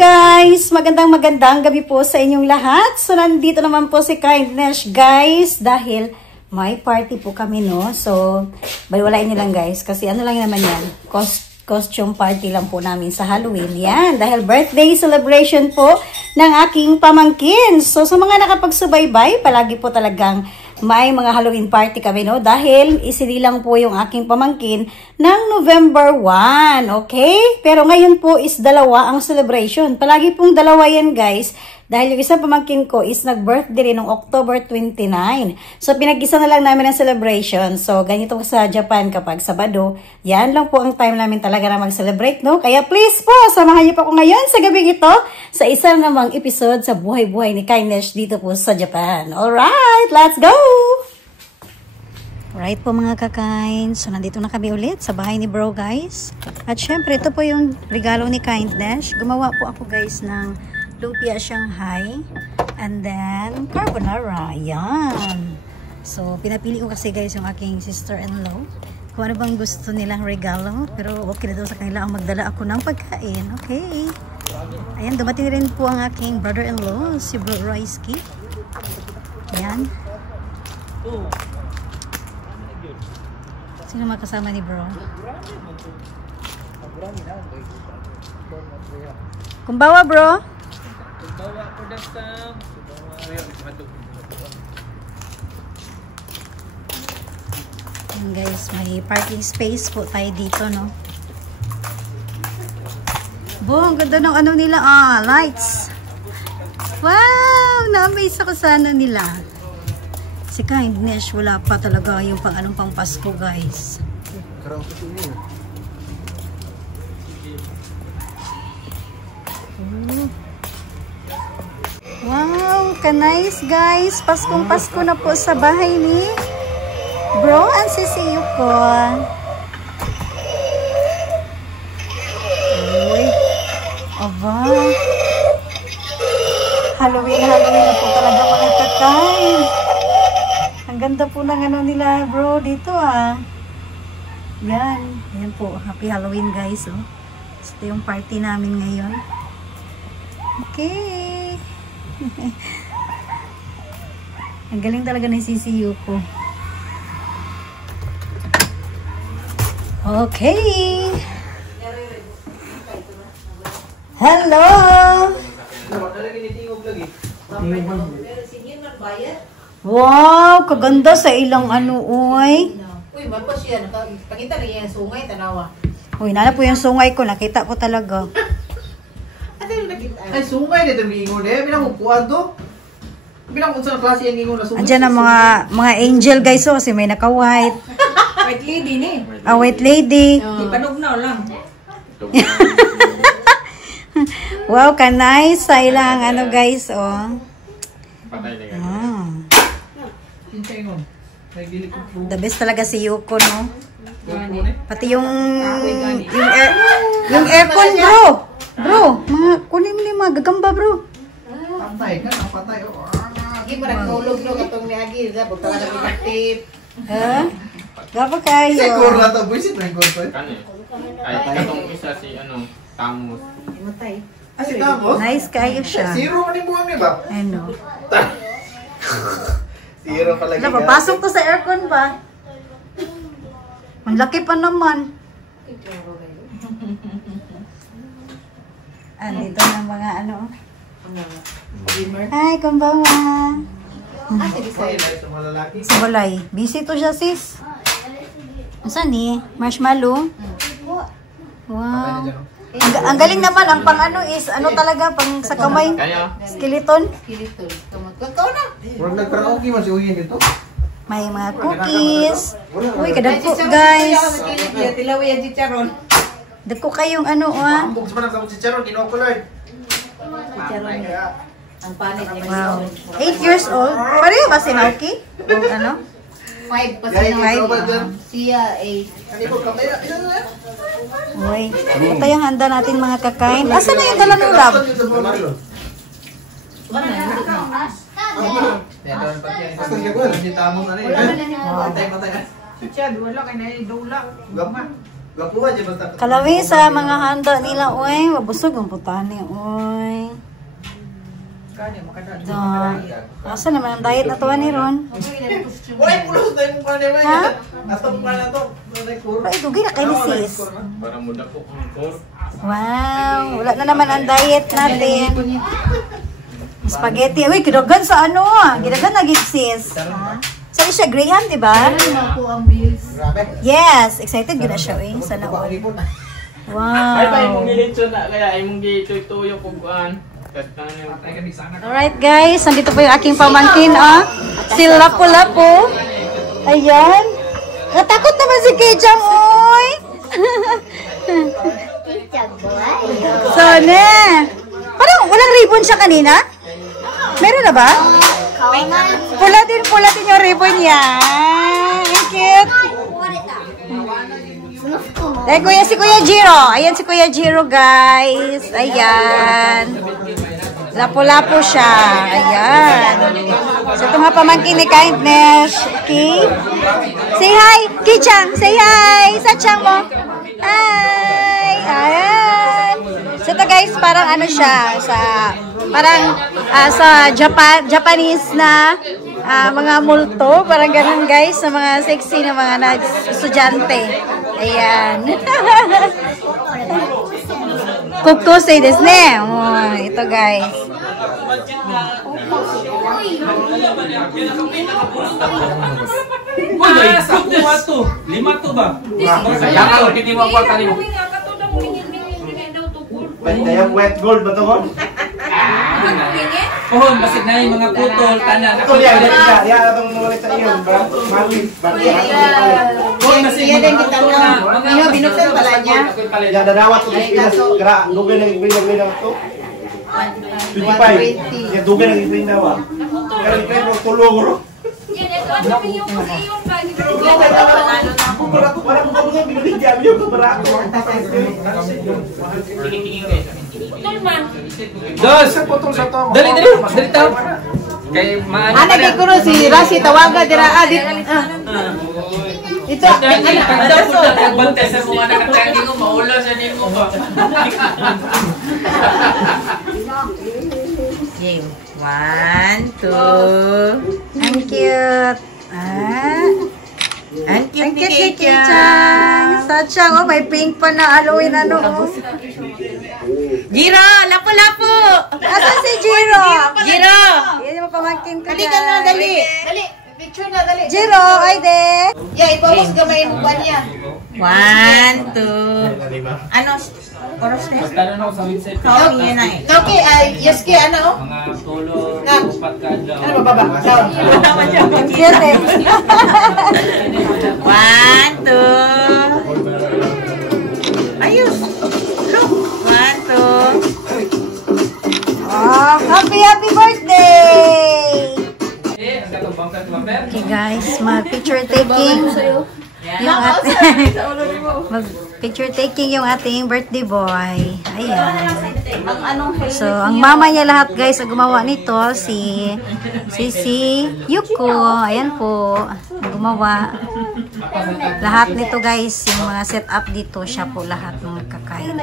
guys! Magandang gabi po sa inyong lahat. So, nandito naman po si Kindness, guys, dahil may party po kami, no? So, baliwalain nyo lang, guys, kasi ano lang naman yan, costume party lang po namin sa Halloween. Yan, dahil birthday celebration po ng aking pamangkin. So, sa mga nakapagsubaybay, palagi po talagang may mga Halloween party kami, no? Dahil isinilang po yung aking pamangkin ng November 1, okay? Pero ngayon po is dalawa ang celebration. Palagi pong dalawa yan, guys. Dahil yung isang pamangkin ko is nag-birthday rin noong October 29. So, pinag-isa na lang namin ang celebration. So, ganito sa Japan kapag Sabado. Yan lang po ang time namin talaga na mag-celebrate, no? Kaya please po, samahan niyo po ako ngayon sa gabing ito sa isa namang episode sa buhay-buhay ni Kindness dito po sa Japan. Alright, let's go! Alright po mga kakain. So, nandito na kami ulit sa bahay ni bro, guys. At syempre, ito po yung regalo ni Kindness. Gumawa po ako, guys, ng lumpia Shanghai and then carbonara. Yan. So, pinapili ko kasi, guys, yung aking sister-in-law. Kung ano bang gusto nilang regalo. Pero okay na daw sa kanila ang magdala ako ng pagkain. Okay. Ayan, dumating rin po ang aking brother-in-law, si Bro Royski. Ayan. Sino makasama ni bro? Kumbawa, bro. Kumbawa ko na sa... Guys, may parking space po tayo dito, no? Ang ganda ng ano nila, lights. Wow! Na-amaze ako sa ano nila. Si Kindness, wala pa talaga yung pang Pasko, guys. Wow, ka-nice, guys. Paskong Pasko na po sa bahay ni Bro and Sisiyo ko. Uy. Aba. Halloween na po talaga mga kakain. Ang ganda po ng ano nila, bro, dito Yan. Yan po. Happy Halloween, guys, oh. Ito yung party namin ngayon. Okay. Ang galing talaga ng CCU ko. Okay. Hello. Wow, kaganda sa ilang ano, uy. Uy, mapos yan. Pakita na yan, sungay, tanawa. Uy, nana po yung sungay ko. Nakita ko talaga. Ano yung nakita? Ay, sungay dito ang ingon eh. Pinangukuhan to. Pinangukuhan sa klase yung ingon na sungay. Andiyan ang mga angel, guys, oh. Kasi may naka-white. White lady ni. White lady. Ipanugnaw lang. Wow, ka-nice sa ilang ano, guys, oh. The best talaga si Yuko, no? Pati yung aircon, bro. Bro, kunin mo yung mga gagamba, bro. Patay ka na, patay. Agi pa nagkaulog no, katong ni Agi. Dapat ka na pinag-tip. Ha? Gapa kayo. Siguro na ito, buisit na yung korto eh. Ay, katong isa si Tamus. Matay. Si Tamus? Nice kayo siya. Zero man yung buwang niya ba? Ano? Zero palagi. Papasok to sa aircon ba? Ang laki pa naman. Dito na mga ano. Hi, kumbawa. Sa balay. Busy to siya, sis. Saan ni? Marshmallow? Wow. Ang galing naman. Ang pang ano is, ano talaga, pang sa kamay. Skeleton. Skeleton. Kau na. Huwag nagkaraoke man si Uyin dito. May mga cookies. Uy, kadagko, guys. Tilawi yan si Charon. Dagko kayong ano, Ambog sa panang si Charon, kinokulard. Ang panit niya. Wow. 8 years old. Pareho ba si Naoki? O ano? 5 pa Gaya siya. yung global dyan. Siya 8. Ano yung kamera? Uy. Ito yung handa natin mga kakain. Asa na yung dala ng lab? Patay. Si Chad, wala kay na idula. Gama. Gapuha dyan basta. Kalawi sa mga handa nila, oy. Mabusog ang putani, oy. Asa naman ang diet na to ni Ron? Uy, pulos tayo mong kanil ba? Ha? Atong ka na to. Ay, dugay na kayo ni sis. Para muda po kung core. Wow, wala na naman ang diet natin. Spaghetti. Uy, kidagan sa ano ah. Kidagan na gig sis. So, siya Graham, di ba? Ako ang bills. Grabe. Yes, excited gina siya, eh. Sana all. Ay pa imong Wow. gilitso na kaya imong gituyo kung kuan. Alright guys, nandito po yung aking pamangkin, ah. Si Lapu-Lapu. Ayan. Natakot naman si Kejang, oy. So, ne. Parang walang ribbon siya kanina? Meron na ba? Pula din yung ribbon niya. Ang cute. Eh, si Kuya Jiro. Ayan si Kuya Jiro, guys. Ayan. Lapu-lapu siya. Ayan. So, ito nga pamangkin ni Kindness. Okay. Say hi. Kichang, say hi. Sa chang mo. Hi. Ayan. So, ito guys, parang ano siya. Parang sa Japanese na mga multo. Parang ganun guys. Sa mga sexy na mga estudyante. Ayan. Kukusei desu ne. Oh, ito guys. Lima to ba? Jangan titiwa ko kanimo. Yung wet gold ba ito ko? Pohon, basig na yung mga putol, tanan. Ito yan, yan itong nulit sa iyo. Marlin. Pohon, basig Iya din mga kita putol na. na. Iya, binuksan pala niya. Yan, dadawat ito Pilipinas. Kira, dugay na ibigay na ito. 25. Yan, dugay na ibigay na wa. Kaya ibigay mo tulong ro. Para mo kabungan binigyan niyo barato. Dos! Dali, dali! Dali tao! Kay maano Ana kay kuno si Rasi tawaga dira adit. Ito Pagdaw po na pagbantay sa mga nakatagi ko, maula sa nimo ba? Game. 1, 2. Ang cute. Ang Ang cute ni Kichang. Sa chang, oh, may pink pa na Halloween ano. Oh. Jiro, lapu-lapu. Asan si Jiro? Jiro. Yan yung pamangkin ko. Dali ka na, dali. Dali. Picture na, dali. Jiro, ay de. Yeah, ipawas gamay mo ba niya? 1, 2. Ano? Oras na. Tanong ako sa website. Kau, yun na eh. Kau, yes, ano? Mga tulo, Kap. upat ka dyan. Ano ba ba? Kau. Ang cute eh. 1, 2. Ayos. Look. 1, 2. Oh, happy birthday! Ang gatong bangkat maper. Okay guys, mag-picture taking yung ating mag-picture taking yung ating birthday boy. Ayan. So, ang mama niya lahat guys ang gumawa nito si Yuko. Ayan po. Gumawa. Lahat nito guys, yung mga setup dito, siya po lahat ng kakain.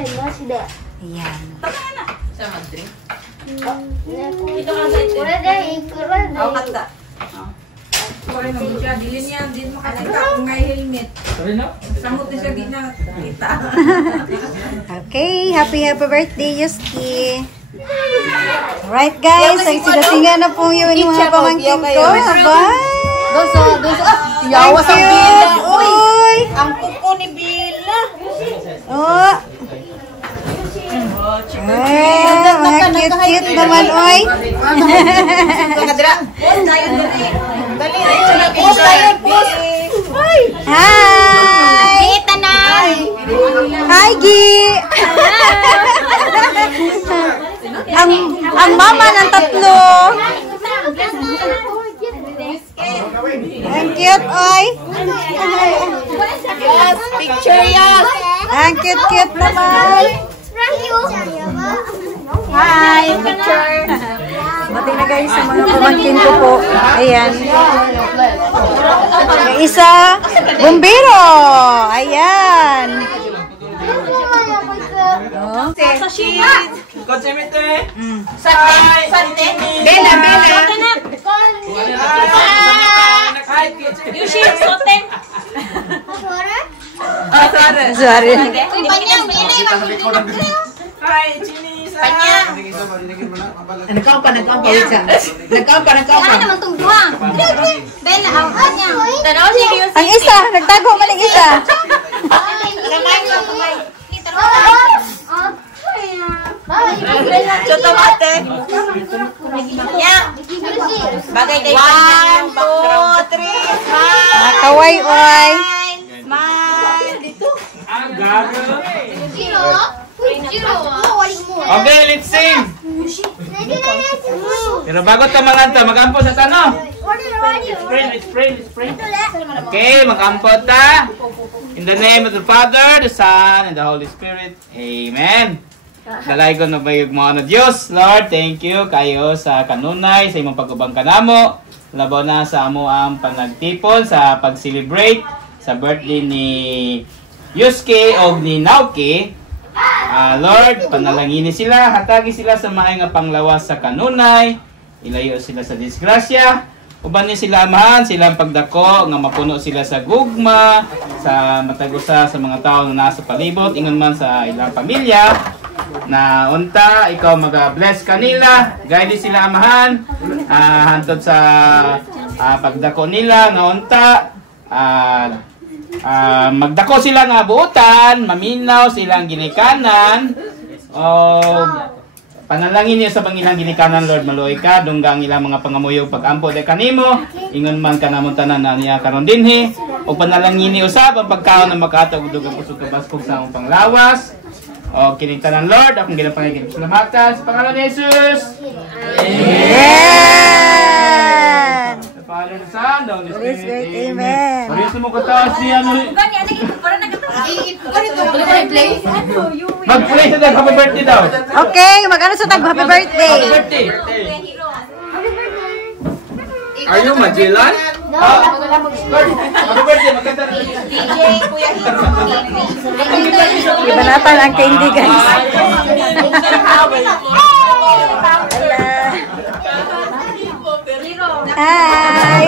Ayan. Sorry na? Okay, happy birthday, Yuski. Alright guys, ang sigasinga na po yun yung mga pamangkin ko. Bye! Doso. Yawa sa Bila. Uy! Ang kuko ni Bila. Oh! Mga cute-cute naman, oy! Kadra. Dali. Post tayo, post. Hi! Kita na. Hi, Gi! ang mama ng tatlo. Ang cute, oy! Yes, picture yes. Ang cute-cute naman. Hi! Picture. Buti na guys sa mga pamangkin ko po. Ayan. Yung isa, bumbero. Ayan. Kotsemite. Sante. Bella. Yushi, sote. Sorry. Panyang, Hi, Chini. Panyang. Nagkampa. Nagkampa. Yan naman itong duwang. Bella, ang panyang. Tanaw si Yushi. Ang isa, nagtago maling isa. Kamay. Choto mate. Yan. Bagay kayo. 1, 2, 3, smile. Kaway, oy. Smile. Ang gago. Okay, let's sing. Pero bago ka manganta, mag-ampo sa tano. Let's pray. Okay, mag-ampo ta. In the name of the Father, the Son, and the Holy Spirit. Amen. Dalaygon na bayog mo na Diyos. Lord, thank you kayo sa kanunay, sa imong pag-ubang kanamo. Labaw na sa amo ang panagtipon sa pag-celebrate sa birthday ni Yusuke o ni Naoki. Lord, panalangini sila, hatagi sila sa maay nga panglawas sa kanunay, ilayo sila sa disgrasya, uban ni sila amahan, silang pagdako, nga mapuno sila sa gugma, sa matagusa sa mga tao na nasa palibot, ingon man sa ilang pamilya, na unta, ikaw mag-bless kanila, guide sila amahan, hantod sa pagdako nila, nga unta, magdako sila nga buutan, maminaw silang ginikanan, o panalangin niyo sa pangilang ginikanan, Lord, maluoy ka, dunggang ilang mga pangamuyog pag-ampo de kanimo, ingon man kanamon tanan na niya karon dinhi, o panalangin niyo usab ang pagkaon na makatag dugang usog kabaskog sa among panglawas, o kinitanan, Lord, akong ginapangigil salamatan sa pangalan ni Jesus. Amen. Sa pangalan ng Son, the Holy Holy Spirit. Spirit, amen. Paris mo kataas niya, mag-play sa tag happy birthday daw. Okay, mag-ano sa tag happy birthday. Happy birthday. Are you Magellan? Happy birthday, magkanta na. DJ, Kuya Hito. Iba na pa ang candy, guys. Hi.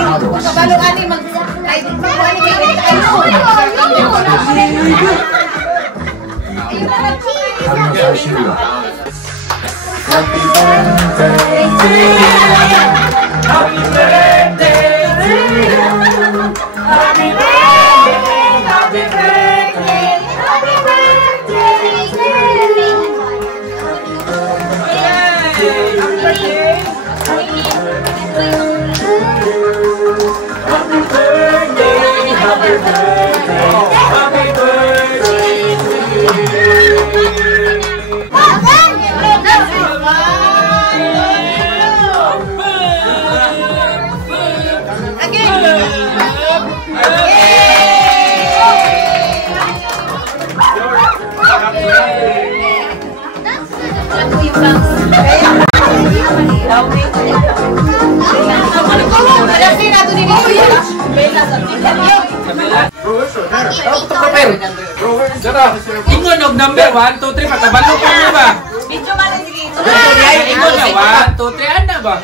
Ingon og number 1, 2, 3 patabalo pa mo ba? Video man lang sige. Ingon na 1, 2, 3 ana ba?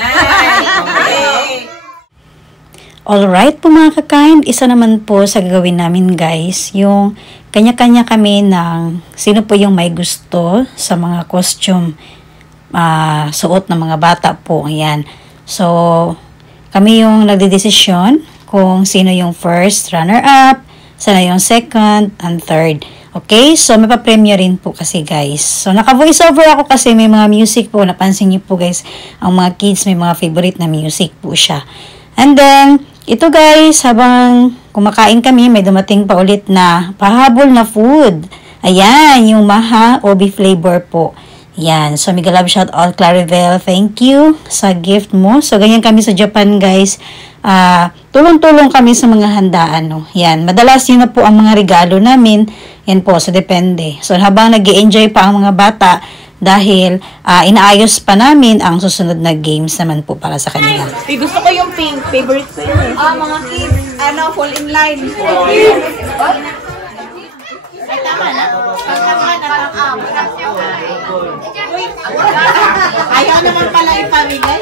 Alright po mga kakain, isa naman po sa gagawin namin guys, yung kanya-kanya kami ng sino po yung may gusto sa mga costume suot ng mga bata po. Ayan. So, kami yung nagdedesisyon kung sino yung first runner-up, sino yung second and third. Okay? So, may pa-premyo rin po kasi guys. So, naka-voice over ako kasi may mga music po. Napansin niyo po guys, ang mga kids may mga favorite na music po siya. And then, ito guys, habang kumakain kami, may dumating pa ulit na pahabol na food. Ayan, yung maha obi flavor po. Yan. So, mega love shout out Claribel. Thank you sa gift mo. So, ganyan kami sa Japan, guys. Tulong-tulong kami sa mga handaan, no. Yan. Madalas yun na po ang mga regalo namin. Yan po. So, depende. So, habang nag-i-enjoy pa ang mga bata, dahil inaayos pa namin ang susunod na games naman po para sa kanila. Gusto ko yung pink. Favorite ko yun. Mga kids, fall in line. Ay, tama na. Tama na. Ayaw naman pala ipamigay.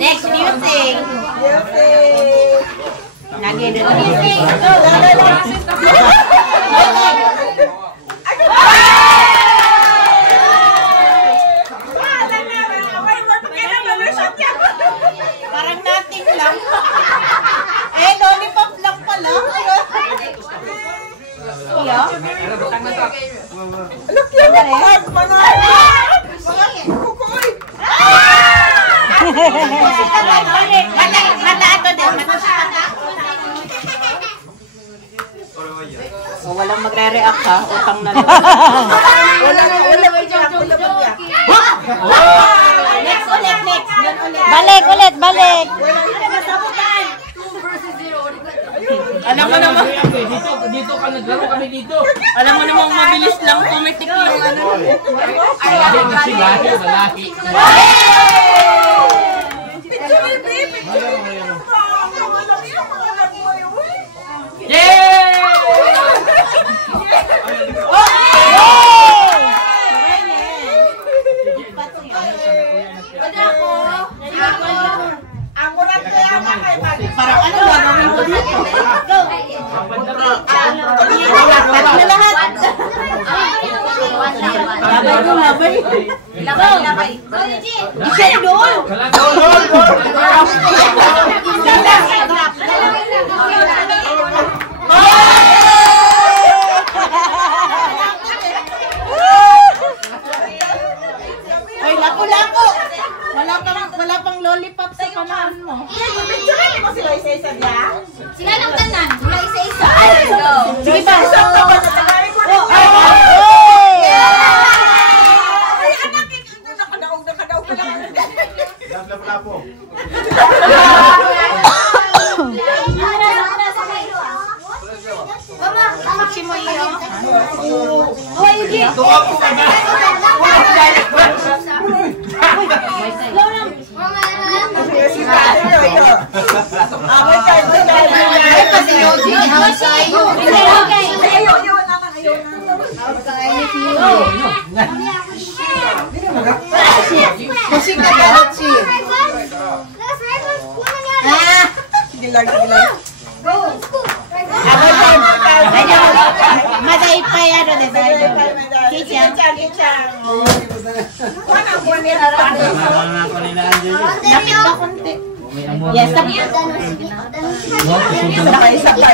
Next music. Lagi dito. Parang nating lang. Eh, lollipop lang pala. Iyo? Look yan na rin. Mga kukoy. Mata ato din. O, walang magre-react ha. Utang na lang. Next ulit. Balik. Alam mo naman, dito ka naglaro kami dito. Alam mo naman, mabilis lang pumitik yung ano. Ay, kasi malaki. Yay! Parang ano gagawin ko dito? Tatlo lahat. Labay. Isyan doon. Ay, lako. Wala pang lollipop sa panahon mo. Picture mo sila isa-isa niya? Sila lang tanan. Sila isa-isa. Sige ba? Maday pa yan o diba? Kichang. Lapit ka konti. Yes, tapos. Isa pa.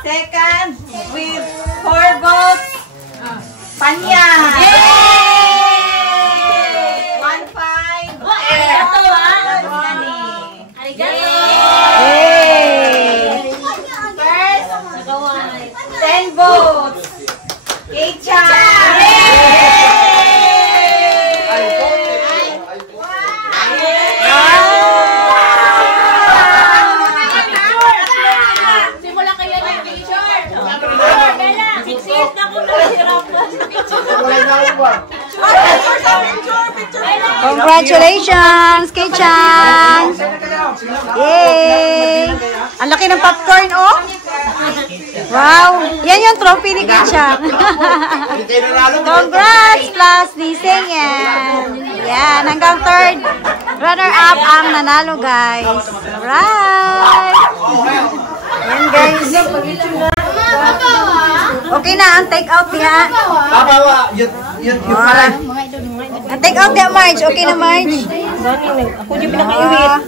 Second with 4 votes. Panya. Yay! 1-5. Arigato. 10 votes. Kecha. Simula kayo ng picture. Six na kung nahihirap. Congratulations, Keichan! Yay! Ang laki ng popcorn, oh! Wow! Yan yung trophy ni Keichan. Congrats, plus Nising yan. Yan, hanggang third runner-up ang nanalo, guys. Alright! Yan, guys. Okay na, ang take-out niya. Ang take-out niya, Marge. Okay na, Marge. Ako yung pinakaiwit.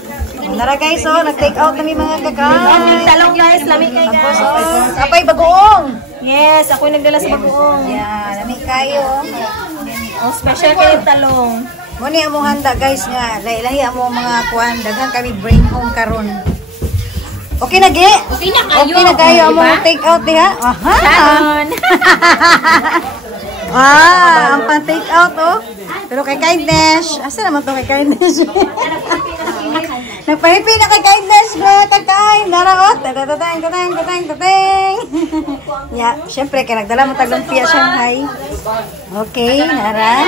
Tara, guys, oh. Nag-take out kami mga kakay. Talong guys, lami kayo guys. Apay, bagoong. Yes, ako yung nagdala sa bagoong. Yan, lami kayo. Oh, special kayo talong. Muni among handa, guys, nga. Lahi-lahi among mga kuwan. Daghang kami bring home karon. Okay na, Gi? Okay na kayo. Okay na kayo. Ang mga take out, diha? Aha! Ang pang-take out, oh. Pero kay Kindness, asa naman to kay Kindness? Nagpahipi na kay Kindness, bro. Kakain. Naraot. Tatang. Ya, syempre, kaya nagdala mo taglong Pia Shanghai. Okay, nara.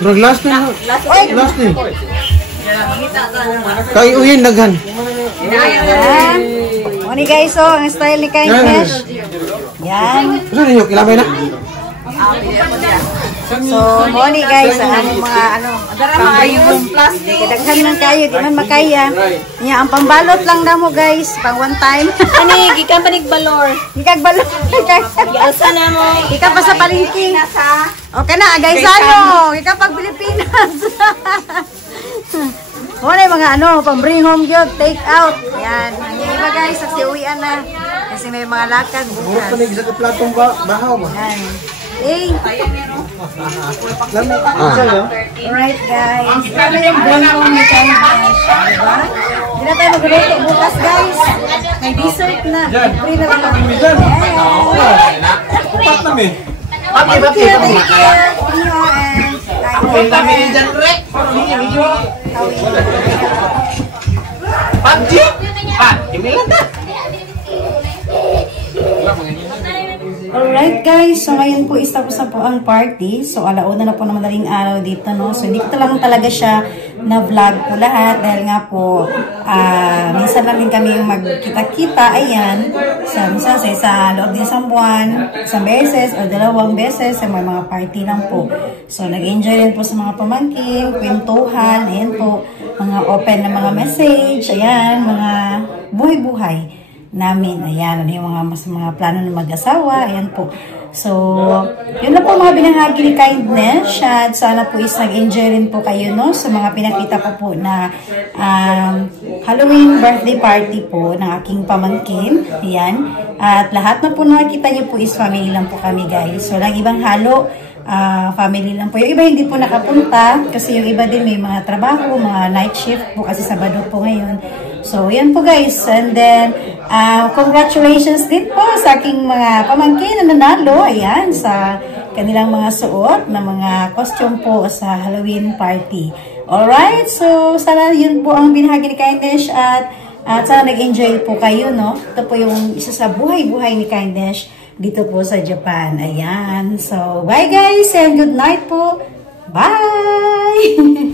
Drag last na. Last na. Kay uhin daghan. Yan. O ni guys, oh, ang style ni Kindness. Yan. Ano niyo kilabay na? So, mo ni guys, ang mga pambayong plastic. daghan man kayo, di man makaya. Nya ang pambalot lang na mo guys, pang one time. Ani, gikan pa balor. Ikag balot. Asa na mo? Ika pa sa palengke. Nasa. Okay na, guys, ano? Ika pag Pilipinas. Wala yung mga pang bring home yun, take out. Yan. Yung iba guys, nagsiuwian na. Kasi may mga lakad bukas. Panig sa platong bahaw ba? Yan. Hey. Alright guys. Ito yung bring home ni Kindness. Diba? Hindi na tayo magluto bukas guys. May dessert na. Free na lang. Upat na mi. Thank you. Upat na mi dyan, Rek. PUBG? Imilan na. Alright guys, so ngayon po is tapos na po ang party. So alauna na po ng madaling araw dito, no? So hindi ko lang talaga siya na-vlog po lahat dahil nga po minsan lang din kami magkita-kita, ayan. Minsan sa loob din isang buwan, isang beses o 2 beses, sa mga party lang po. So nag-enjoy rin po sa mga pamangkin, kwentuhan, ayan po, mga open na mga message, ayan, mga buhay-buhay namin. Ayan, ano yung mga plano ng mag-asawa. Ayan po. So, yun na po mga binahagi ni Kindness. At sana po is nag-enjoy rin po kayo, no? Sa mga pinakita ko po na Halloween birthday party po ng aking pamangkin. Ayan. At lahat na po nakikita niyo po is family lang po kami, guys. So, lang ibang halo. Family lang po. Yung iba hindi po nakapunta kasi yung iba din may mga trabaho, mga night shift po kasi Sabado po ngayon. So, yan po guys. And then, congratulations din po sa aking mga pamangkin na nanalo. Ayan, sa kanilang mga suot na mga costume po sa Halloween party. Alright, so sana yun po ang binahagi ni Kindness at sana nag-enjoy po kayo, no? Ito po yung isa sa buhay-buhay ni Kindness dito po sa Japan. Ayan. So, bye guys and good night po. Bye!